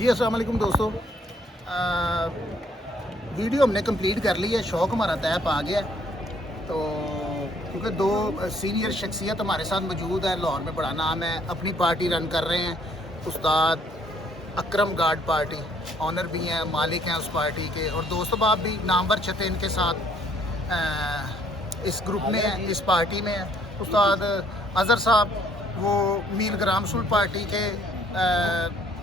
जी अस्सलाम वालेकुम दोस्तों। वीडियो हमने कंप्लीट कर ली है, शौक़ हमारा तय पा गया है। तो क्योंकि दो सीनियर शख्सियत हमारे साथ मौजूद है, लाहौर में बड़ा नाम है, अपनी पार्टी रन कर रहे हैं। उस्ताद अकरम गार्ड पार्टी ऑनर भी हैं, मालिक हैं उस पार्टी के, और दोस्त बाप भी नामवर छते इनके साथ इस ग्रुप में हैं, इस पार्टी में हैं। उस्ताद अज़हर साहब वो मील ग्राम सुल पार्टी के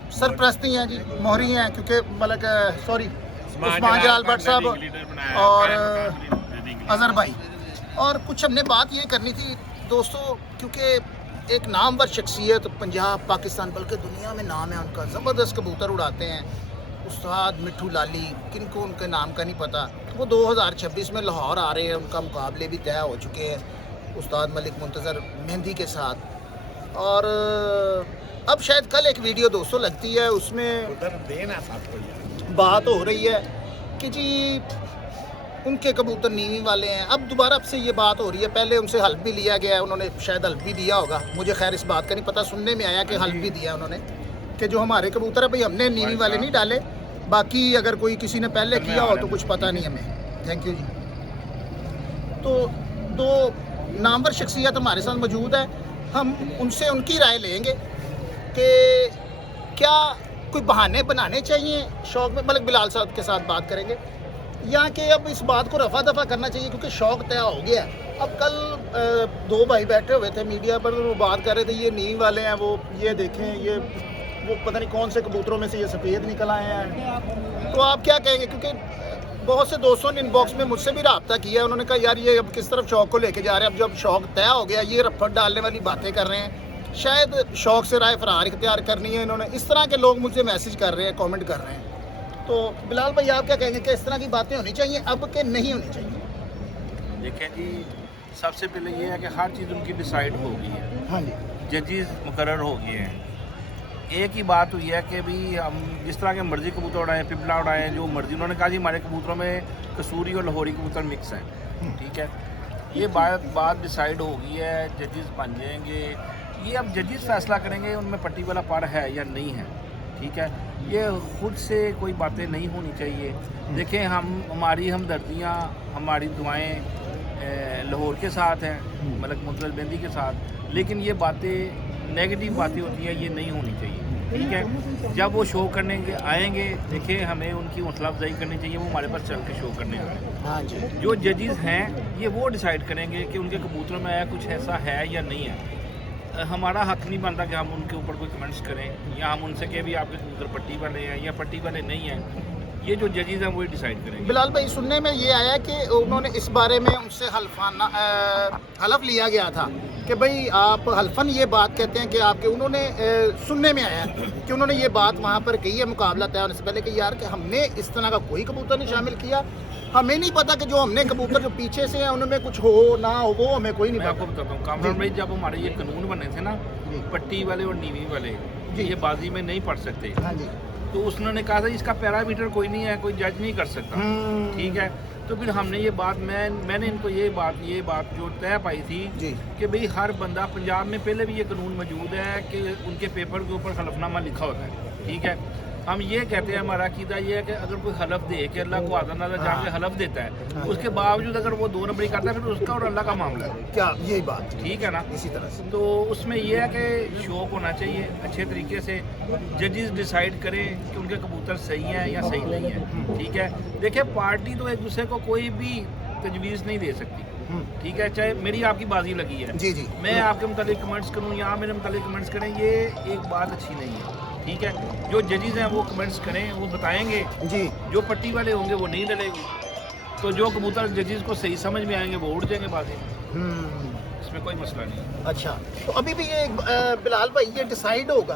सरप्रस्ती हैं जी, मोहरी हैं, क्योंकि मलक सॉरी उस्मान जलाल भट्ट साहब और अज़हर भाई। और कुछ हमने बात ये करनी थी दोस्तों, क्योंकि एक नामवर शख्सियत पंजाब पाकिस्तान बल्कि दुनिया में नाम है उनका, ज़बरदस्त कबूतर उड़ाते हैं उस्ताद मिट्ठू लाली, किनको उनके नाम का नहीं पता। वो 2026 में लाहौर आ रहे हैं, उनका मुकाबले भी तय हो चुके हैं उस्ताद मलिक मुंतज़र मेहंदी के साथ। और अब शायद कल एक वीडियो दोस्तों लगती है, उसमें बात हो रही है कि जी उनके कबूतर नीवी वाले हैं। अब दोबारा अब से ये बात हो रही है, पहले उनसे हल्फ भी लिया गया है, उन्होंने शायद हल्फ भी दिया होगा, मुझे खैर इस बात का नहीं पता, सुनने में आया कि हल्फ भी दिया उन्होंने कि जो हमारे कबूतर है भाई हमने नीवी वाले नहीं डाले, बाकी अगर कोई किसी ने पहले किया हो तो कुछ पता नहीं हमें। थैंक यू जी। तो दो नामवर शख्सियत हमारे साथ मौजूद है, हम उनसे उनकी राय लेंगे कि क्या कोई बहाने बनाने चाहिए शौक़ में। मलिक बिलाल साहब के साथ बात करेंगे, या कि अब इस बात को रफा दफा करना चाहिए क्योंकि शौक़ तय हो गया। अब कल दो भाई बैठे हुए थे मीडिया पर, वो बात कर रहे थे ये नीवी वाले हैं, वो ये देखें ये वो पता नहीं कौन से कबूतरों में से ये सफ़ेद निकल आए हैं। तो आप क्या कहेंगे, क्योंकि बहुत से दोस्तों ने इनबॉक्स में मुझसे भी रब्ता किया है, उन्होंने कहा यार ये अब किस तरफ शौक़ को लेके जा रहे हैं। अब जब शौक़ तय हो गया, ये रफ्फट डालने वाली बातें कर रहे हैं, शायद शौक़ से राय फरार इख्तियार करनी है इन्होंने। इस तरह के लोग मुझसे मैसेज कर रहे हैं, कमेंट कर रहे हैं। तो बिलाल भाई आप क्या कहेंगे कि इस तरह की बातें होनी चाहिए अब के नहीं होनी चाहिए? देखें जी, सबसे पहले ये है कि हर चीज़ उनकी डिसाइड हो गई है। हाँ जी, जजेस मुकर्रर हो गए हैं। एक ही बात हुई है कि भी हम जिस तरह के मर्जी कबूतर उड़ाएं, पिपला उड़ाएं, जो मर्जी, उन्होंने कहा जी हमारे कबूतरों में कसूरी और लाहौरी कबूतर मिक्स हैं। ठीक है, ये बात डिसाइड हो गई है, जजेस बन जाएंगे। ये अब जजेस फैसला करेंगे उनमें पट्टी वाला पर है या नहीं है। ठीक है, ये खुद से कोई बातें नहीं होनी चाहिए। देखें, हमारी हमदर्दियाँ, हमारी दुआएं लाहौर के साथ हैं, मलिक मुंतज़र मेहंदी के साथ, लेकिन ये बातें नेगेटिव बातें होती हैं, ये नहीं होनी चाहिए। ठीक है, जब वो शो करने के आएंगे, देखें हमें उनकी हौसला अफजाई करनी चाहिए, वो हमारे पास चल के शो करने आ रहे हैं। हाँ जी, जो जजेस हैं ये वो डिसाइड करेंगे कि उनके कबूतरों में कुछ ऐसा है या नहीं है। हमारा हक नहीं बनता कि हम उनके ऊपर कोई कमेंट्स करें या हम उनसे कहें भी आपके कबूतर पट्टी वाले हैं या पट्टी वाले नहीं हैं। ये जो जजेस हैं वही डिसाइड करेंगे। बिलाल भाई सुनने में ये आया कि उन्होंने इस बारे में उनसे हल्फ लिया गया था कि भाई आप हल्फन ये बात कहते हैं कि आपके, उन्होंने सुनने में आया कि उन्होंने ये बात वहाँ पर कही है मुकाबला तय होने से पहले कि यार कि हमने इस तरह का कोई कबूतर नहीं शामिल किया, हमें नहीं पता कि जो हमने कबूतर जो पीछे से हैं उनमें कुछ हो ना हो, वो हमें कोई नहीं मैं पता। आपको बताता हूँ कामरान भाई, जब हमारे ये कानून बने थे ना, पट्टी वाले और नीवी वाले ये बाजी में नहीं पढ़ सकते, हाँ जी, तो उसने कहा था इसका पैरामीटर कोई नहीं है, कोई जज नहीं कर सकता। ठीक है, तो फिर हमने ये बात मैंने इनको ये बात जो तय पाई थी जी कि भाई हर बंदा, पंजाब में पहले भी ये कानून मौजूद है कि उनके पेपर के ऊपर हलफनामा लिखा होता है। ठीक है, हम ये कहते हैं, हमारा अकीदा ये है कि अगर कोई हलफ दे के अल्लाह को आज़ा नाज़ा जाके हलफ देता है, उसके बावजूद अगर वो दो नंबरी करता है, फिर उसका और अल्लाह का मामला है। क्या यही बात? ठीक है ना, इसी तरह से तो उसमें यह है कि शौक होना चाहिए अच्छे तरीके से, जजेस डिसाइड करें कि उनके कबूतर सही हैं या सही नहीं है। ठीक है, देखिए पार्टी तो एक दूसरे को कोई भी तजवीज़ नहीं दे सकती। ठीक है, चाहे मेरी आपकी बाजी लगी है, जी जी, मैं आपके मुतालिक कमेंट्स करूँ या आप मेरे मुतालिक कमेंट्स करें, ये एक बात अच्छी नहीं है। ठीक है, जो जजेस हैं वो कमेंट्स करें, वो बताएंगे, जी जो पट्टी वाले होंगे वो नहीं डलेंगे, तो जो कबूतर जजेस को सही समझ में आएंगे वो उड़ जाएंगे बाजी में, इसमें कोई मसला नहीं। अच्छा, तो अभी भी ये बिलाल भाई ये डिसाइड होगा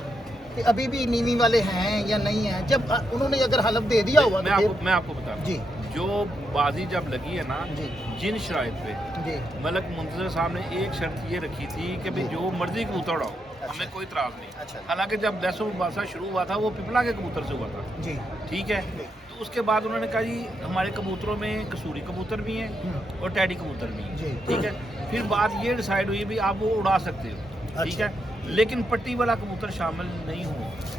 कि अभी भी नीवी वाले हैं या नहीं हैं, जब उन्होंने अगर हलफ दे दिया हुआ मैं आपको बता रहा जी हूँ, जो बाजी जब लगी है ना, जी जिन शराइत पे जी, मलिक मुंतज़र साहब ने एक शर्त ये रखी थी कि भाई जो मर्जी कबूतर उड़ाओ, हमें कोई इतराज़ नहीं। अच्छा, हालांकि जब दहशत मुबासा शुरू हुआ था वो पिपला के कबूतर से हुआ था। जी ठीक है, तो उसके बाद उन्होंने कहा जी हमारे कबूतरों में कसूरी कबूतर भी हैं और टैडी कबूतर भी जी। हैं। ठीक है, फिर बात ये डिसाइड हुई भी आप वो उड़ा सकते हो। ठीक है, लेकिन पट्टी वाला कबूतर शामिल नहीं हो।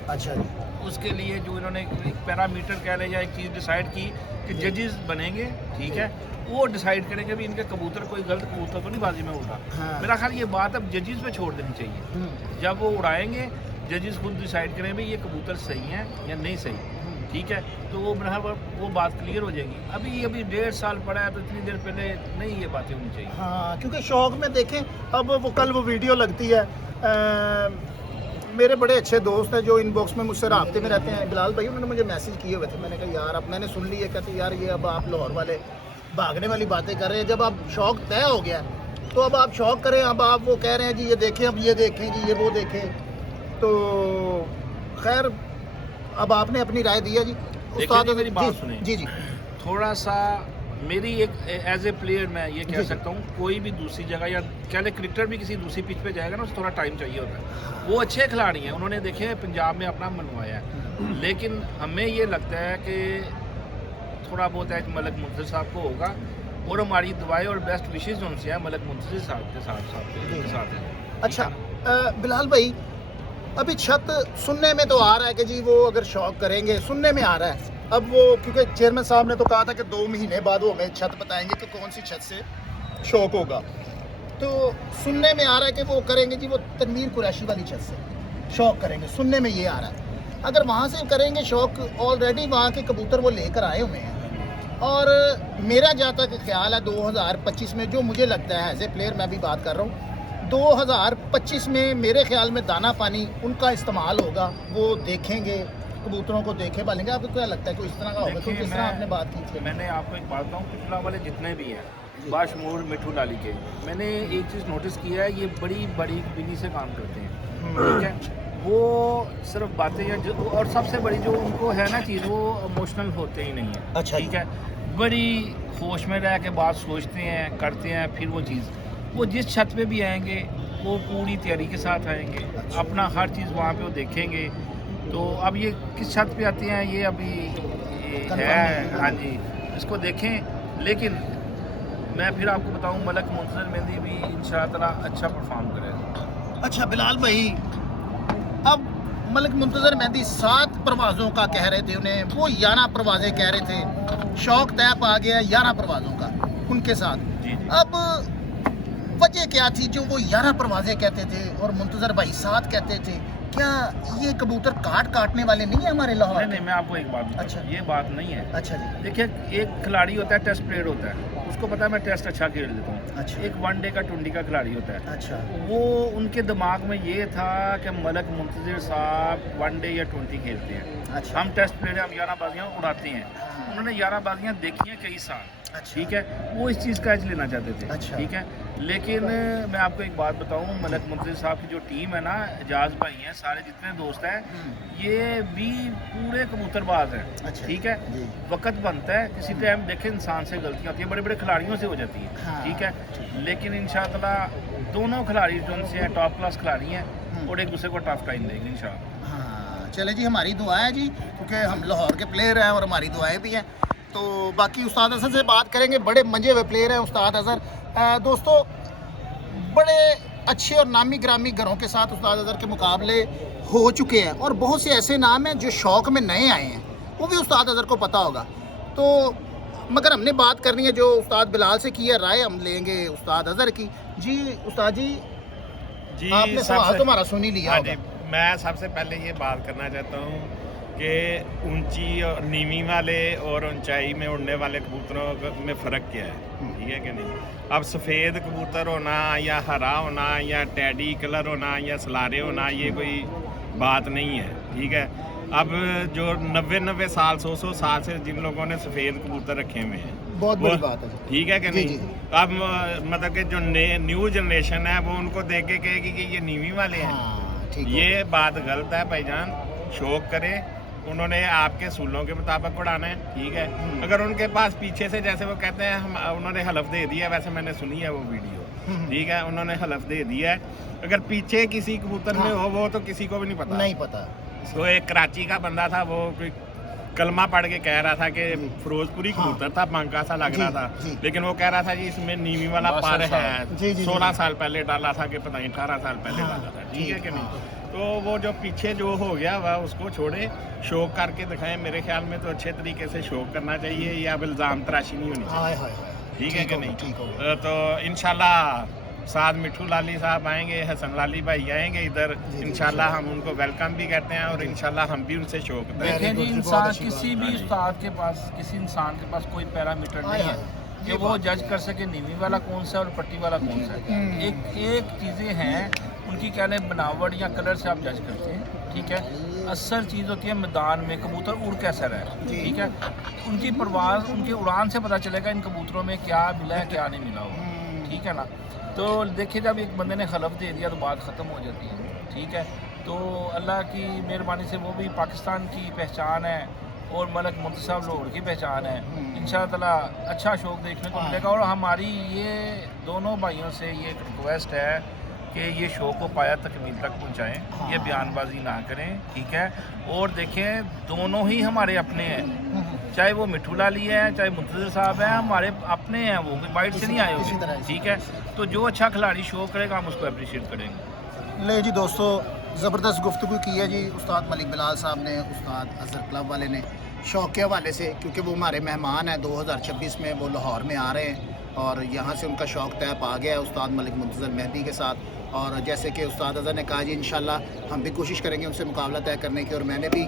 अच्छा जी, उसके लिए जो इन्होंने एक पैरामीटर कह लें या एक चीज़ डिसाइड की कि जजेस बनेंगे, ठीक है, वो डिसाइड करेंगे भी इनके कबूतर कोई गलत कबूतर तो नहीं बाजी में उड़ा। हाँ। मेरा ख्याल ये बात अब जजेस पे छोड़ देनी चाहिए। जब वो उड़ाएंगे जजेस खुद डिसाइड करें भी ये कबूतर सही हैं या नहीं सही, ठीक है, तो वो मेरा वो बात क्लियर हो जाएगी। अभी 1.5 साल पड़ा है तो इतनी देर पहले नहीं ये बातें होनी चाहिए। हाँ, क्योंकि शौक में देखें, अब वो कल वो वीडियो लगती है, मेरे बड़े अच्छे दोस्त हैं जो इनबॉक्स में मुझसे राब्ते में रहते हैं, बिलाल भाई, उन्होंने मुझे मैसेज किए हुए थे। मैंने कहा यार अब मैंने सुन ली है, कहते यार ये अब आप लाहौर वाले भागने वाली बातें कर रहे हैं। जब आप शौक तय हो गया तो अब आप शौक करें, अब आप वो कह रहे हैं जी ये देखें, अब ये देखें जी ये वो देखें, तो खैर अब आपने अपनी राय दिया जी। उस्ताद मेरी बात सुने जी जी, थोड़ा सा मेरी एक एज ए प्लेयर मैं ये कह सकता हूँ, कोई भी दूसरी जगह या कह ले क्रिकेटर भी किसी दूसरी पिच पे जाएगा ना, उसको थोड़ा टाइम चाहिए होता है। वो अच्छे खिलाड़ी हैं, उन्होंने देखे पंजाब में अपना मनवाया है, लेकिन हमें ये लगता है कि थोड़ा बहुत है मलक मुंतज़िर साहब को होगा, और हमारी दुआएं और बेस्ट विशेज़ उनसे है मलक मुंतज़िर साहब के साथ है। अच्छा बिलाल भाई, अभी छत सुनने में तो आ रहा है कि जी वो अगर शौक करेंगे, सुनने में आ रहा है। अब वो क्योंकि चेयरमैन साहब ने तो कहा था कि 2 महीने बाद वो हमें छत बताएंगे कि कौन सी छत से शौक होगा, तो सुनने में आ रहा है कि वो करेंगे जी, वो तनवीर कुरैशी वाली छत से शौक करेंगे, सुनने में ये आ रहा है। अगर वहाँ से करेंगे शौक, ऑलरेडी वहाँ के कबूतर वो लेकर आए हुए हैं, और मेरा जहाँ तक ख्याल है 2025 में, जो मुझे लगता है एज ए प्लेयर मैं भी बात कर रहा हूँ, 2025 में मेरे ख्याल में दाना पानी उनका इस्तेमाल होगा, वो देखेंगे, कबूतरों को देखे पालेंगे। आपको क्या लगता है कोई इस तरह का होगा? तो जिस तरह आपने बात की थी, मैंने आपको एक बात बताऊँ, पिछला वाले जितने भी हैं बाशमूर मिठू लाली के, मैंने एक चीज़ नोटिस किया है, ये बड़ी बड़ी बिली से काम करते हैं, ठीक है, वो सिर्फ बातें या और सबसे बड़ी जो उनको है ना चीज़, वो इमोशनल होते ही नहीं है। अच्छा, ठीक है, बड़ी होश में रह के बात सोचते हैं, करते हैं, फिर वो चीज़, वो जिस छत पे भी आएंगे वो पूरी तैयारी के साथ आएंगे, अपना हर चीज़ वहाँ पे वो देखेंगे। तो अब ये किस छत पे आती हैं ये अभी है, हाँ जी, इसको देखें। लेकिन मैं फिर आपको बताऊं, मलक मुंतज़िर मेहंदी भी इंशाअल्लाह अच्छा परफॉर्म करेगा। अच्छा बिलाल भाई, अब मलक मुंतज़िर मेहंदी 7 परवाज़ों का कह रहे थे, उन्हें वो 11 परवाज़ें कह रहे थे, शौक तय पा गया 11 परवाज़ों का उनके साथ। जी। अब वजह क्या थी जो वो 11 परवाज़ें कहते थे और मुंतज़िर भाई 7 कहते थे? क्या ये कबूतर काटने वाले नहीं है हमारे लाहौर? नहीं, मैं आपको एक बात बताऊं, अच्छा, ये बात नहीं है। अच्छा जी, देखिए, एक खिलाड़ी होता है टेस्ट प्लेयर होता है, उसको पता है मैं टेस्ट अच्छा खेल लेता हूँ। अच्छा, एक वनडे का 20 का खिलाड़ी होता है, अच्छा, वो उनके दिमाग में ये था कि मलक मुंतज़िर साहब वनडे या 20 खेलते हैं, अच्छा, हम टेस्ट प्लेयर हैं, हम 11 बाजियाँ उड़ाते हैं। उन्होंने 11 बाजियाँ देखी हैं कई साल, अच्छा, ठीक है, वो इस चीज़ का एज लेना चाहते थे, अच्छा। ठीक है। लेकिन मैं आपको एक बात बताऊं, मलक मुंतज़िर साहब की जो टीम है ना, एजाज भाई हैं, सारे जितने दोस्त हैं, ये भी पूरे कबूतरबाज हैं, अच्छा, ठीक है। जी। वक्त बनता है, किसी टाइम देखें इंसान से गलतियाँ होती हैं, बड़े बड़े खिलाड़ियों से हो जाती है, हाँ, ठीक है। लेकिन इंशाअल्लाह दोनों खिलाड़ी जो उनसे हैं टॉप क्लास खिलाड़ी हैं, और एक दूसरे को टफ टाइम देंगे इंशाअल्लाह। हाँ, चले जी, हमारी दुआ है जी, क्योंकि हम लाहौर के प्लेयर हैं और हमारी दुआएं भी हैं। तो बाकी उस्ताद अज़हर से बात करेंगे, बड़े मंजे हुए प्लेयर हैं उस्ताद अज़हर। दोस्तों, बड़े अच्छे और नामी ग्रामी घरों के साथ उस्ताद अज़हर के मुकाबले हो चुके हैं, और बहुत से ऐसे नाम हैं जो शौक़ में नए आए हैं, वो भी उस्ताद अज़हर को पता होगा। तो मगर हमने बात करनी है जो उस्ताद बिलाल से की है, राय हम लेंगे उस्ताद अज़हर की। जी उस्ताद जी, आपने सवाल तो हमारा सुन ही लिया होगा। मैं सबसे पहले ये बात करना चाहता हूँ कि ऊंची और नीवी वाले और ऊंचाई में उड़ने वाले कबूतरों में फ़र्क क्या है, ठीक है कि नहीं। अब सफ़ेद कबूतर होना या हरा होना या टैडी कलर होना या सलारे होना, ये कोई बात नहीं है, ठीक है। अब जो 90 साल 100 साल से जिन लोगों ने सफ़ेद कबूतर रखे हुए हैं, बहुत बड़ी बात है, ठीक है कि जी, नहीं। जी। अब मतलब कि जो न्यू जनरेशन है वो उनको देख के कहेगी कि ये नीवी वाले हैं। हाँ, ठीक है। ये बात गलत है भाईजान। शौक करें, उन्होंने आपके सूलों के मुताबिक उड़ाना है, ठीक है। अगर उनके पास पीछे से, जैसे वो कहते हैं, हम उन्होंने हलफ दे दिया, वैसे मैंने सुनी है वो वीडियो, ठीक है, उन्होंने हलफ दे दिया है। अगर पीछे किसी कबूतर में हो, वो तो किसी को भी नहीं पता, नहीं पता। तो एक कराची का बंदा था, वो कोई कलमा पढ़ के कह रहा था कि फिरोजपुरी कबूतर था, बांका सा लग जी, रहा था, जी। लेकिन वो कह रहा था जी इसमें नीवी वाला पर है, जी, जी, 16 साल पहले डाला था कि पता नहीं 18 साल पहले हाँ, डाला था, ठीक है कि हाँ। नहीं। तो वो जो पीछे जो हो गया वह उसको छोड़े, शौक करके दिखाएं। मेरे ख्याल में तो अच्छे तरीके से शौक करना चाहिए, या अब इल्ज़ाम तराशी नहीं होनी चाहिए, हाय हाय हाय ठीक है कि होगा, नहीं। ठीक होगा। तो इंशाल्लाह साथ मिठू लाली साहब आएंगे, हसन लाली भाई आएंगे इधर, जी, इंशाल्लाह हम उनको वेलकम भी करते हैं और इंशाल्लाह हम भी उनसे शौक दें। Very देखें जी, good, बहुत इंसान अच्छी किसी बात भी है। उस्ताद के पास, किसी इंसान के पास कोई पैरामीटर हाय नहीं है हाय, कि ये वो बात जज कर सके नीवी वाला कौन सा है और पट्टी वाला कौन सा है। एक चीज़ें हैं उनकी, कह लें बनावट या कलर से आप जज करते हैं, ठीक है। असल चीज़ होती है मैदान में कबूतर उड़ कैसा रहा है, जी। ठीक है। उनकी परवाज़, उनकी उड़ान से पता चलेगा इन कबूतरों में क्या मिला है क्या नहीं मिला हो, ठीक है ना। तो देखिए, जब एक बंदे ने खलफ दे दिया तो बात ख़त्म हो जाती है, ठीक है। तो अल्लाह की मेहरबानी से वो भी पाकिस्तान की पहचान है और मलक मुफ्ती साहब लाहौर की पहचान है। इंशाअल्लाह ताला अच्छा शौक देखने को मिलेगा। और हमारी ये दोनों भाइयों से ये एक रिक्वेस्ट है कि ये शौक को पाया तकमील तक पहुँचाएँ, ये बयानबाजी ना करें, ठीक है। और देखें, दोनों ही हमारे अपने हैं, चाहे वो मिठू लाली है, चाहे मुंतज़िर साहब हैं, हमारे अपने हैं, वो बाइट से नहीं आए इसी तरह हुए, से। ठीक है। तो जो अच्छा खिलाड़ी शो करेगा हम उसको अप्रिशिएट करेंगे। ले जी दोस्तों, ज़बरदस्त गुफ्तगू की है जी उस्ताद मलिक बिलाल साहब ने, उस्ताद अज़हर क्लब वाले ने, शौक के हवाले से, क्योंकि वो हमारे मेहमान हैं। 2026 में वो लाहौर में आ रहे हैं और यहाँ से उनका शौक तय पा गया है उस्ताद मलिक मुंतज़िर मेहदी के साथ। और जैसे कि उस्ताद अज़हर ने कहा जी, इंशाल्लाह हम भी कोशिश करेंगे उनसे मुकाबला तय करने की। और मैंने भी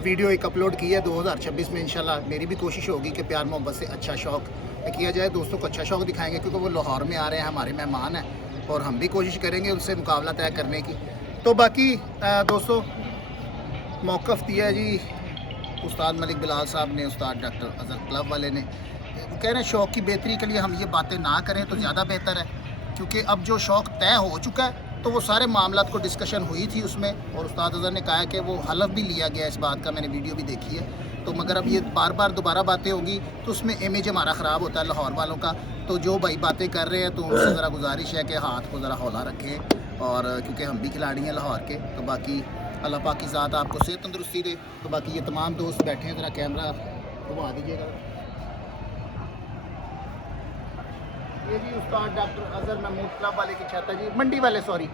वीडियो एक अपलोड की है 2026 में। इंशाल्लाह मेरी भी कोशिश होगी कि प्यार मोहब्बत से अच्छा शौक किया जाए, दोस्तों को अच्छा शौक दिखाएंगे, क्योंकि वो लाहौर में आ रहे हैं, हमारे मेहमान हैं, और हम भी कोशिश करेंगे उनसे मुकाबला तय करने की। तो बाकी दोस्तों, मौक़िफ़ दिया है जी उस्ताद मलिक बिलाल साहब ने, उस्ताद डॉक्टर अज़हर क्लब वाले ने। कह रहे हैं शौक़ की बेहतरी के लिए हम ये बातें ना करें तो ज़्यादा बेहतर है, क्योंकि अब जो शौक़ तय हो चुका है तो वो सारे मामलात को डिस्कशन हुई थी उसमें, और उस्ताद अज़हर ने कहा है कि वो हलफ भी लिया गया इस बात का, मैंने वीडियो भी देखी है। तो मगर अब ये बार बार दोबारा बातें होंगी तो उसमें इमेज हमारा ख़राब होता है लाहौर वालों का। तो जो भाई बातें कर रहे हैं तो उनसे ज़रा गुजारिश है कि हाथ को ज़रा हौला रखें, और क्योंकि हम भी खिलाड़ी हैं लाहौर के। तो बाकी अल्लाह पाक की ज़ात आपको सेहत तंदुरुस्ती दे। तो बाकी ये तमाम दोस्त बैठे हैं, ज़रा कैमरा घुमा दीजिएगा। ये जी उस्ताद डॉक्टर अज़हर महमूद क्लब वाले की छत है जी, मंडी वाले, सॉरी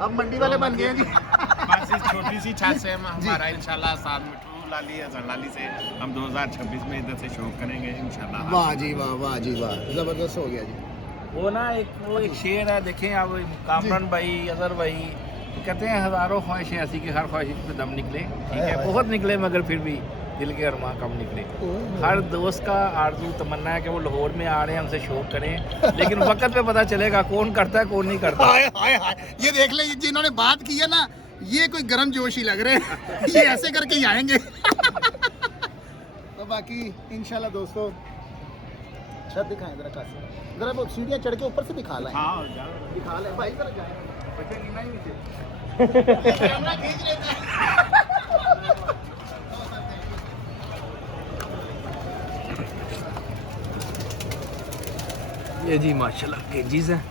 अब मंडी वाले बन गए हैं जी। बस इस छोटी सी छत से हमारा इंशाल्लाह साथ मिठू लाली, हसन लाली से हम 2026 में इधर से शौक करेंगे इंशाल्लाह। वाह जी वाह, वाह जी वाह, ज़बरदस्त हो गया जी। वो ना एक शेर है, देखें आप, कामरान भाई, अज़हर भाई कहते हैं हज़ारों ख्वाहिशें ऐसी कि हर ख्वाहिश पे दम निकले, ठीक है। बहुत निकले मगर फिर भी दिल के अरमां कम निकले। हर दोस्त का आरज़ू तमन्ना है कि वो लाहौर में आ रहे हैं, हमसे शौक करें, लेकिन वक्त पे पता चलेगा कौन करता है कौन नहीं करता। हाय हाय हाय, ये देख ले, जिन्होंने बात की है ना, ये कोई गर्म जोश ही लग रहे हैं। ये ऐसे करके ही आएंगे। तो बाकी इंशाल्लाह दोस्तों, छत दिखाएं जरा, कासे जरा वो सीढ़ियाँ चढ़ के ऊपर से दिखा लें, दिखा लें भाई, जरा जाए कैमरा खींच लेते हैं। ये जी माशाल्लाह केजीज हैं,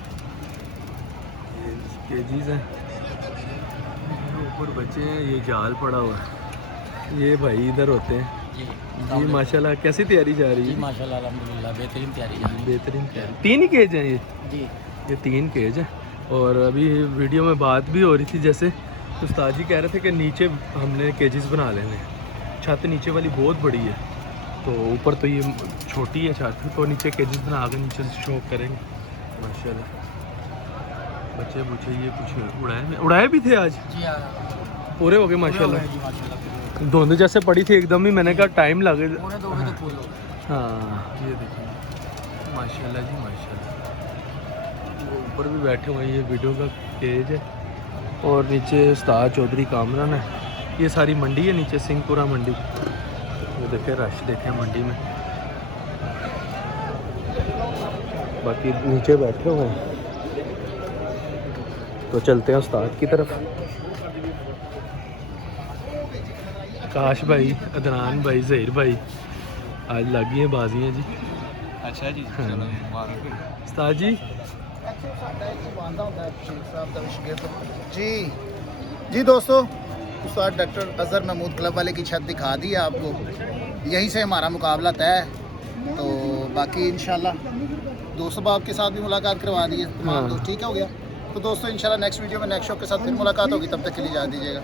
ये केजीज हैं, ऊपर बच्चे हैं, ये जाल पड़ा हुआ है। ये भाई इधर होते हैं जी माशाल्लाह। कैसी तैयारी जा रही है? माशाल्लाह अल्हम्दुलिल्लाह बेहतरीन तैयारी जा रही है। बेहतरीन तैयारी। 3 ही केज हैं जी ये 3 केज हैं। और अभी वीडियो में बात भी हो रही थी, जैसे उस्ताद जी कह रहे थे कि नीचे हमने केजेस बना लेने, छत नीचे वाली बहुत बड़ी है, तो ऊपर तो ये छोटी है छत, तो नीचे केजेस बना के नीचे से शौक करेंगे माशाल्लाह। बच्चे बुच्चे ये कुछ उड़ाए भी थे आज, जी हाँ, पूरे हो गए माशाल्लाह। जी माशाल्लाह धुंध जैसे पड़ी थी एकदम ही, मैंने कहा टाइम लगे। पूरे 2 बजे तक फुल हो गए। हाँ ये देखिए माशाल्लाह जी माशाल्लाह। वो ऊपर भी बैठे हुए हैं, ये वीडियो का केज है, और नीचे उस्ताद चौधरी कामरान है। ये सारी मंडी है नीचे, सिंहपुरा मंडी। ये देखें रश देखें मंडी में, बाकी नीचे बैठे हुए हैं। तो चलते हैं उस्ताद की तरफ। काश भाई, अदनान भाई, जहीर भाई आज लगी हैं बाजियाँ जी। अच्छा जी, चलो मुबारक हो। उस्ताद जी जी जी दोस्तों, उस्ताद डॉक्टर अजहर महमूद क्लब वाले की छत दिखा दी है आपको, यहीं से हमारा मुकाबला तय है। तो बाकी इंशाल्लाह दोस्तों बाब के साथ भी मुलाकात करवा दी है, तमाम हाँ। दोस्त ठीक हो गया। तो दोस्तों इंशाल्लाह नेक्स्ट वीडियो में नेक्स्ट शो के साथ फिर मुलाकात होगी, तब तक के लिए इजाज़त दीजिएगा।